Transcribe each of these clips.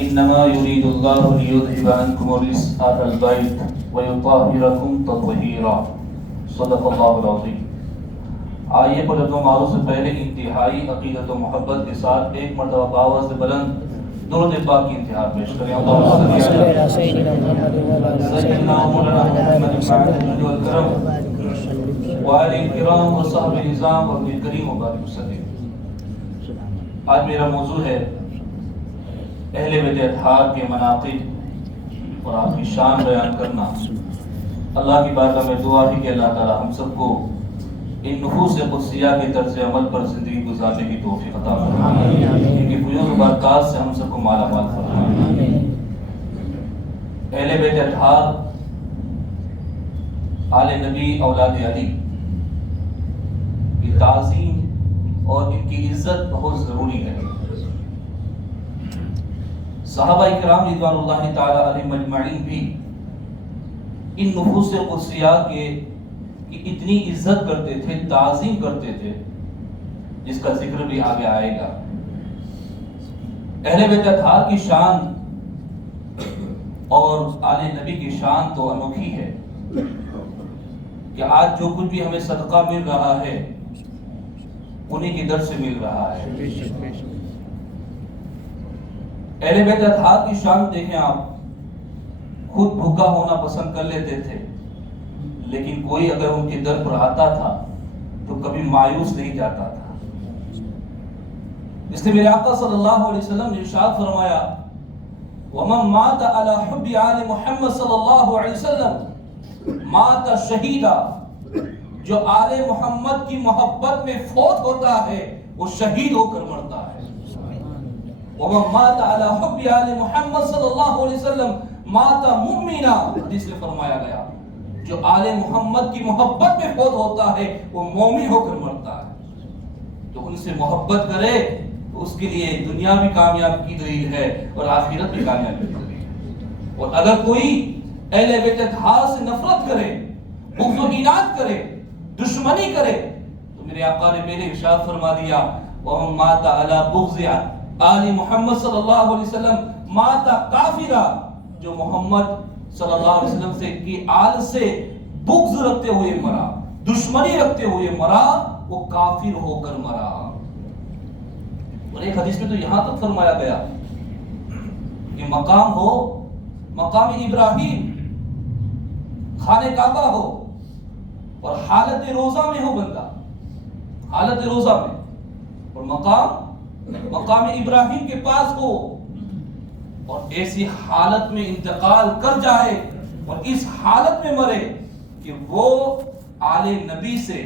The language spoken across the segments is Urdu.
انما يريد الله ليذهب عنكم الرجس اهل البيت ويطهركم تطهيرا صدق الله العظيم۔ آئیے پڑھتے ہیں معروف سے پہلے انتہائی عقیدت و محبت کے ساتھ ایک مرتبہ باواز بلند درود پاک کی انتہا پیش کریں۔ اللہم صلی علی سیدنا محمد مولانا محمد والکرم وآل کرام وصحب نظام و کریم وبارک وسلم۔ آج میرا موضوع ہے اہل بیت اطہار کے مناقب اور آپ کی شان بیان کرنا۔ اللہ کی بارگاہ میں دعا ہے کہ اللہ تعالی ہم سب کو ان نفوس قدسیہ کے طرز عمل پر زندگی گزارنے کی توفیق عطا فرمائے، ان کی فیوز و برکات سے ہم سب کو مالا مال فرمائے۔ اہل بیت اطہار، آل نبی، اولاد علی کی تعظیم اور ان کی عزت بہت ضروری ہے۔ صحابہ کرام رضوان اللہ تعالی علیہم اجمعین بھی ان نفوس قدسیہ کی اتنی عزت کرتے تھے، تعظیم کرتے تھے، جس کا ذکر بھی آگے آئے گا۔ اہل بیت اطہار کی شان اور آل نبی کی شان تو انوکھی ہے کہ آج جو کچھ بھی ہمیں صدقہ مل رہا ہے انہی کی در سے مل رہا ہے۔ اہل بیت اطہار کی شان دیکھیں آپ، خود بھوکا ہونا پسند کر لیتے تھے، لیکن کوئی اگر ان کے در پر آتا تھا تو کبھی مایوس نہیں جاتا تھا۔ اس لیے میرے آقا صلی اللہ علیہ وسلم نے ارشاد فرمایا وَمَن مَاتَ عَلَى حُبِّ آلِ محمد صلی اللہ علیہ وسلم مَاتَ شہیدًا، جو آل محمد کی محبت میں فوت ہوتا ہے وہ شہید ہو کر مرتا ہے۔ وَمَن مَاتَ عَلَى حُبِّ آلِ محمد صلی اللہ علیہ وسلم مَاتَ مُؤْمِنًا، حدیث میں فرمایا گیا جو آل محمد کی محبت میں فوت ہوتا ہے وہ مومن ہو کر مرتا ہے۔ تو ان سے محبت کرے تو اس کے لیے دنیا بھی کامیاب کی دلیل ہے اور آخرت بھی کامیاب کی دلیل ہے۔ اور اگر کوئی اہل بیت اطہار سے نفرت کرے، بغض و عناد کرے، دشمنی کرے، تو میرے آقا نے پہلے ارشاد فرما دیا وَمَن مَاتَ عَلَى بُغْضِ آل محمد صلی اللہ علیہ وسلم مَاتَ کافرا، جو محمد صلی اللہ علیہ وسلم سے کی آل سے بغض رکھتے ہوئے مرا، دشمنی رکھتے ہوئے مرا، وہ کافر ہو کر مرا۔ اور ایک حدیث میں تو یہاں تک فرمایا گیا کہ مقام ہو مقام ابراہیم، خانہ کعبہ ہو اور حالت روزہ میں ہو بندہ، حالت روزہ میں، اور مقام ابراہیم کے پاس ہو اور ایسی حالت میں انتقال کر جائے اور اس حالت میں مرے کہ وہ آل نبی سے،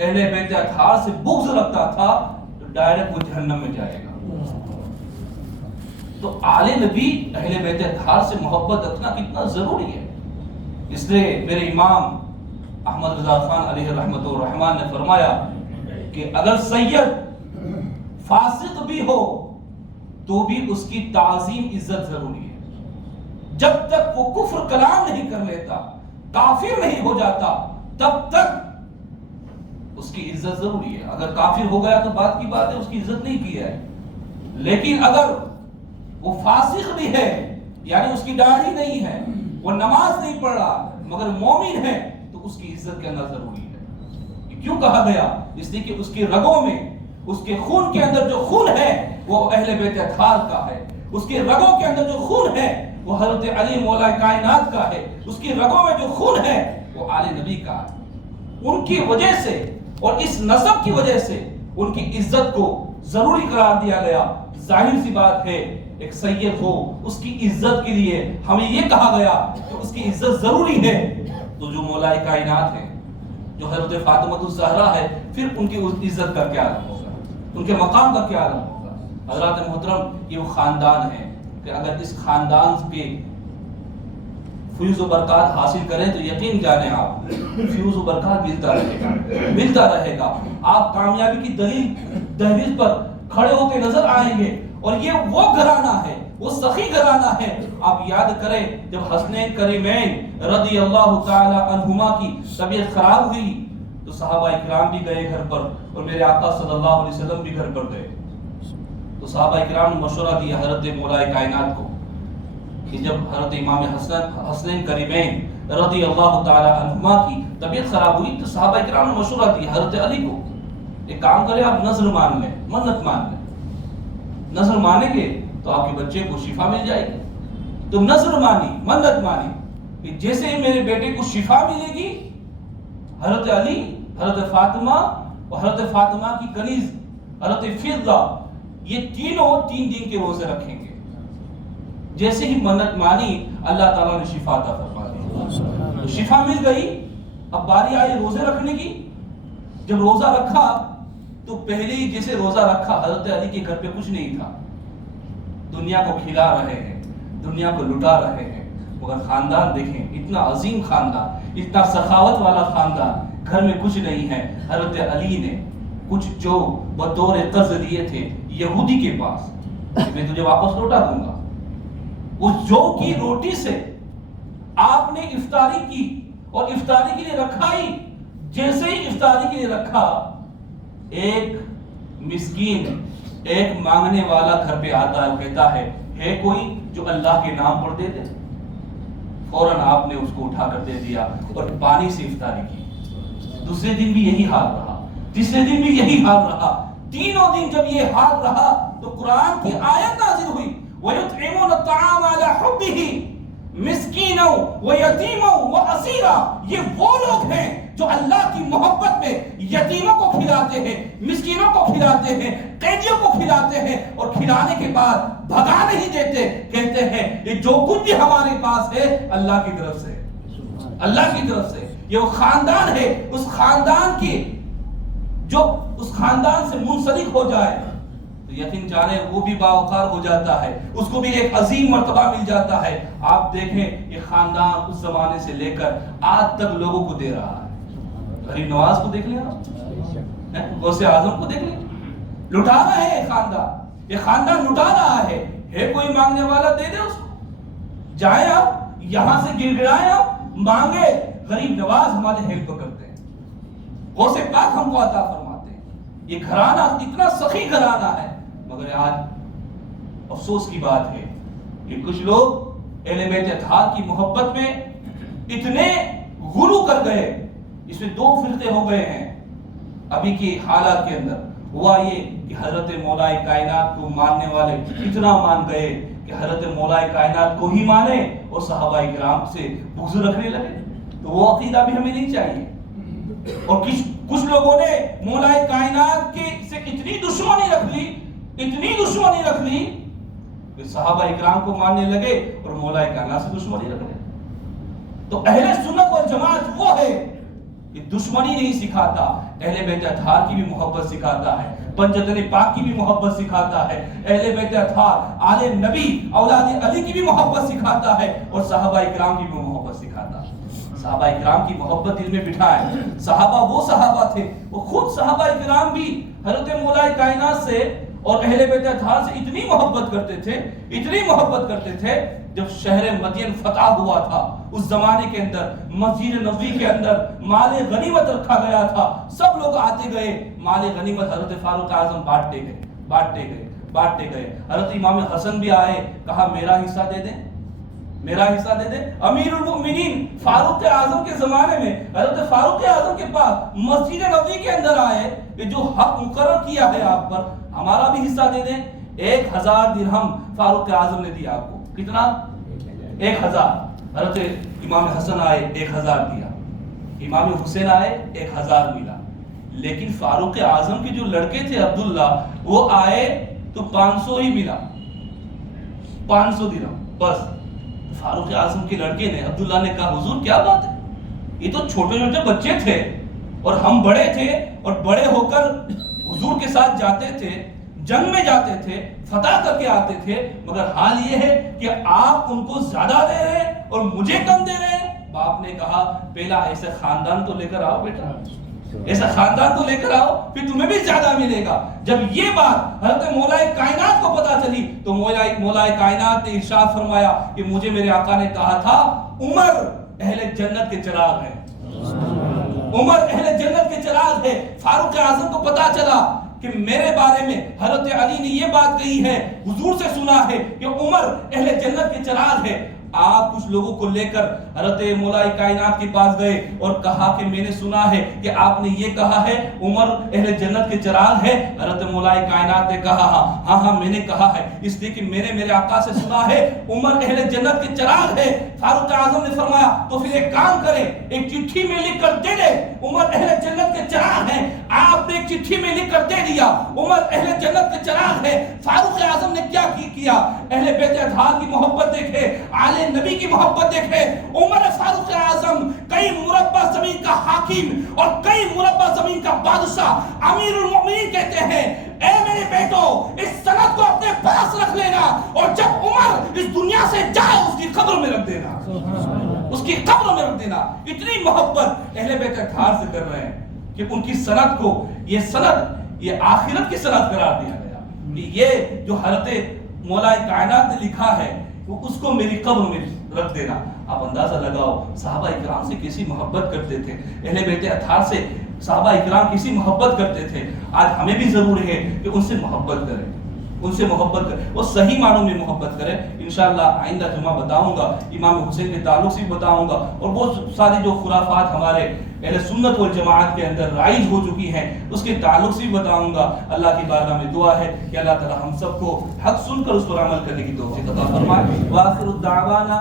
اہل بیت اطہار سے بغض رکھتا تھا، تو ڈائریکٹ وہ جہنم میں جائے گا۔ تو آل نبی، اہل بیت اطہار سے محبت رکھنا کتنا ضروری ہے۔ اس لیے میرے امام احمد رضا خان علیہ رحمۃ الرحمن نے فرمایا کہ اگر سید فاسق بھی ہو تو بھی اس کی تعظیم عزت ضروری ہے۔ جب تک وہ کفر کلام نہیں کر لیتا، کافر نہیں ہو جاتا، تب تک اس کی عزت ضروری ہے۔ اگر کافر ہو گیا تو بات کی بات ہے، اس کی عزت نہیں کی ہے، لیکن اگر وہ فاسق بھی ہے، یعنی اس کی داڑھی نہیں ہے، وہ نماز نہیں پڑھ رہا مگر مومن ہے، تو اس کی عزت کرنا ضروری ہے۔ کیوں کہا گیا؟ اس لیے کہ اس کی رگوں میں، اس کے خون کے اندر جو خون ہے وہ اہل بیت اطہار کا ہے، اس کے رگوں کے اندر جو خون ہے وہ حضرت علی مولا کائنات کا ہے، اس کی رگوں میں جو خون ہے وہ آل نبی کا ہے۔ ان کی وجہ سے اور اس نسب کی وجہ سے ان کی عزت کو ضروری قرار دیا گیا۔ ظاہر سی بات ہے ایک سید ہو، اس کی عزت کے لیے ہمیں یہ کہا گیا کہ اس کی عزت ضروری ہے، تو جو مولا کائنات ہے، جو حضرت فاطمہ الزہرا ہے، پھر ان کی عزت کا کیا عالم ہوگا، ان کے مقام کا کیا عالم ہوگا۔ حضرات محترم، یہ وہ خاندان ہے کہ اگر اس خاندان کے فیوز و برکات حاصل کریں تو یقین جانیں آپ فیوز و برکات ملتا رہے گا۔ آپ کامیابی کی دہلیز پر کھڑے ہو کے نظر آئیں گے، اور یہ وہ گھرانہ ہے، وہ سخی گھرانہ ہے۔ آپ یاد کریں جب حسنین کریمین رضی اللہ تعالی عنہما کی طبیعت خراب ہوئی تو صحابہ اکرام بھی گئے گھر پر، اور میرے آقا صلی اللہ علیہ وسلم بھی گھر پر گئے۔ تو تو صحابہ کرام نے مشورہ دیا حضرت مولا کائنات کو کہ جب حضرت امام حسنین کریمین رضی اللہ تعالی عنہما کی طبیعت خراب ہوئی تو صحابہ کرام نے مشورہ دیا حضرت علی کو، ایک کام کرے آپ نظر مان لیں، منت مان لیں، نظر مانیں گے تو آپ کے بچے کو شفا مل جائے گی۔ تو نظر مانی، منت مانی کہ جیسے ہی میرے بیٹے کو شفا ملے گی، حضرت علی، حضرت فاطمہ اور حضرت فاطمہ کی کنیز حضرت فضہ، یہ تینوں 3 دن کے روزے رکھیں گے۔ جیسے ہی منت مانی اللہ تعالیٰ نے شفا عطا فرما دی، تو شفا مل گئی۔ اب باری آئی روزے رکھنے کی۔ جب روزہ رکھا تو پہلے ہی جیسے روزہ رکھا، حضرت علی کے گھر پہ کچھ نہیں تھا، دنیا کو کھلا رہے ہیں، دنیا کو لٹا رہے ہیں، مگر خاندان دیکھیں، اتنا عظیم خاندان، اتنا سخاوت والا خاندان، گھر میں کچھ نہیں ہے۔ حضرت علی نے کچھ جو بطور قرض دیے تھے یہودی کے پاس، میں تجھے واپس لوٹا دوں گا، اس جو کی روٹی سے آپ نے افطاری کی، اور افطاری کے لیے رکھا ہی، جیسے ہی افطاری کے لیے رکھا، ایک مسکین، ایک مانگنے والا گھر پہ آتا ہے، کہتا ہے کوئی جو اللہ کے نام پر دے دے؟ فوراً آپ نے اس کو اٹھا کر دے دیا اور پانی سے افطاری کی۔ دوسرے دن بھی یہی حال رہا، تیسرے دن بھی یہی حال رہا، تینوں دن جب یہ حال رہا تو قرآن کی آیت نازل ہوئی، وَيُطْعِمُونَ الطَّعَامَ عَلَى حُبِّهِ مسکینوں و یتیموں و اسیرا، یہ وہ لوگ ہیں جو اللہ کی محبت میں یتیموں کو کھلاتے ہیں، مسکینوں کو کھلاتے ہیں، قیدیوں کو کھلاتے ہیں، اور کھلانے کے بعد بھگا نہیں دیتے، کہتے ہیں یہ جو کچھ بھی ہمارے پاس ہے اللہ کی طرف سے، اللہ کی طرف سے۔ یہ وہ خاندان ہے، اس خاندان کی جو اس خاندان سے منسلک ہو جائے تو یقین جانے وہ بھی باوقار ہو جاتا ہے، اس کو بھی ایک عظیم مرتبہ مل جاتا ہے۔ آپ دیکھیں یہ خاندان اس زمانے سے لے کر آج تک لوگوں کو دے رہا ہے۔ غریب نواز کو دیکھ لیں آپ، غوث اعظم کو دیکھ لیں، لٹا رہا ہے یہ خاندان لٹا رہا ہے کوئی مانگنے والا دے دے اس کو، جائیں آپ یہاں سے گر گرائیں، آپ مانگے، غریب نواز ہمارے ہیلپ کرتے ہیں، غوث پاک ہم کو عطا فرماتے ہیں۔ یہ گھرانہ اتنا سخی گھرانہ ہے، مگر آج افسوس کی بات ہے کہ کچھ لوگ اہل بیت اطہار کی محبت میں اتنے غلو کر گئے، اس میں 2 فرقے ہو گئے ہیں ابھی کی حالات کے اندر۔ ہوا یہ کہ حضرت مولا کائنات کو ماننے والے اتنا مان گئے کہ حضرت مولا کائنات کو ہی مانے اور صحابہ کرام سے بغض رکھنے لگے، تو وہ عقیدہ بھی ہمیں نہیں چاہیے۔ اور کچھ لوگوں نے مولا کائنات کے سے اتنی دشمنی رکھ لی کہ صحابہ اکرام کو ماننے لگے اور مولا کائنات سے دشمنی رکھ لے۔ تو اہل سنت والجماعت وہ ہے کہ دشمنی نہیں سکھاتا، اہل بیت اطہار کی بھی محبت سکھاتا ہے، پنجتن پاک کی بھی محبت سکھاتا ہے، اہل بیت اطہار آل نبی اولاد علی کی بھی محبت سکھاتا ہے، اور صحابہ اکرام کی بھی محبت سکھاتا ہے۔ صحابہ اکرام کی محبت دل میں بٹھائے۔ صحابہ وہ صحابہ تھے، وہ خود صحابہ اکرام بھی حضرت مولا کائنات سے اور اہل بیت اطہار سے اتنی محبت کرتے تھے، جب شہر مدین فتح ہوا تھا اس زمانے کے اندر مسجد نبوی کے اندر مال غنیمت رکھا گیا تھا، سب لوگ آتے گئے، مال غنیمت حضرت فاروق اعظم بانٹتے گئے۔ حضرت امام حسن بھی آئے، کہا میرا حصہ دے دیں۔ امیر المؤمنین فاروق اعظم کے زمانے میں حضرت فاروق اعظم کے پاس مسجد نبوی کے اندر آئے کہ جو حق مقرر کیا ہے آپ پر، ہمارا بھی حصہ دے دیں۔ 1000 درہم فاروق اعظم نے دیا آپ کو، کتنا؟ 1000۔ حضرت امام حسن آئے 1000 دیا، امام حسین آئے 1000 ملا، لیکن فاروق اعظم کے جو لڑکے تھے عبداللہ، وہ آئے تو 500 ہی ملا، 500 درہم بس۔ فاروق اعظم کے لڑکے نے، عبداللہ نے کہا حضور کیا بات ہے، یہ تو چھوٹے بچے تھے اور ہم بڑے تھے، اور بڑے ہو کر حضور کے ساتھ جاتے تھے، جنگ میں جاتے تھے، فتح کر کے آتے تھے، مگر حال یہ ہے کہ آپ ان کو زیادہ دے رہے ہیں اور مجھے کم دے رہے ہیں۔ باپ نے کہا پہلا ایسے خاندان تو لے کر آؤ بیٹا، ایسا خاندان تو لے کر آؤ، پھر تمہیں بھی زیادہ ملے گا۔ جب یہ بات حضرت مولا کائنات کو پتا چلی تو مولا کائنات نے ارشاد فرمایا کہ مجھے میرے آقا نے کہا تھا عمر اہل جنت کے چراغ ہے، عمر اہل جنت کے چراغ ہے۔ فاروق اعظم کو پتا چلا کہ میرے بارے میں حضرت علی نے یہ بات کہی ہے، حضور سے سنا ہے کہ عمر اہل جنت کے چراغ ہے۔ آپ کچھ لوگوں کو لے کر حضرت مولا کائنات کے پاس گئے اور کہا کہ میں نے سنا ہے کہ آپ نے یہ کہا ہے عمر اہل جنت کے چراغ ہے۔ حضرت مولا کائنات نے کہا ہاں میں نے کہا ہے، اس لیے کہ میں نے میرے آقا سے سنا ہے عمر اہل جنت کے چراغ ہے۔ فاروق اعظم نے فرمایا تو پھر ایک کام کریں، ایک چٹھی میں لکھ کر دے دے عمر اہل جنت کے چراغ ہیں۔ آپ نے ایک چٹھی میں لکھ کر دے دیا عمر اہل جنت کے چراغ ہے۔ فاروق اعظم نے کیا کیا؟ اہل بیت اطہار کی محبت دیکھے، آل نبی کی محبت دیکھے۔ عمر فاروق اعظم کئی مربع زمین کا حاکم اور کئی مربع زمین کا بادشاہ، امیر المؤمنین کہتے ہیں اے میرے بیٹو اس سند کو اپنے پاس رکھ لینا، اور جب عمر اس دنیا سے جائے اس کی قبر میں رکھ دینا، اس کی قبر میں رکھ دینا۔ اتنی محبت اہل بیت اطہار سے کر رہے ہیں کہ ان کی سند کو یہ آخرت کی سند قرار دیا گیا۔ یہ جو حضرت مولا کائنات نے لکھا ہے وہ اس کو میری قبر میں رکھ دینا۔ آپ اندازہ لگاؤ صحابہ اکرام سے کیسی محبت کرتے تھے، اہل بیت اطہار سے صحابہ اکرام کیسی محبت کرتے تھے۔ آج ہمیں بھی ضروری ہے کہ ان سے محبت کریں، ان سے محبت کریں، وہ صحیح معنوں میں محبت کریں۔ انشاءاللہ آئندہ جمعہ بتاؤں گا، امام حسین کے تعلق سے بھی بتاؤں گا، اور بہت ساری جو خرافات ہمارے اہل سنت والجماعت کے اندر رائج ہو چکی ہیں اس کے تعلق سے بھی بتاؤں گا۔ اللہ کی بارگاہ میں دعا ہے کہ اللہ تعالی ہم سب کو حق سن کر اس پر عمل کرنے کی توفیق عطا فرمائے۔ وآخر الدعوانا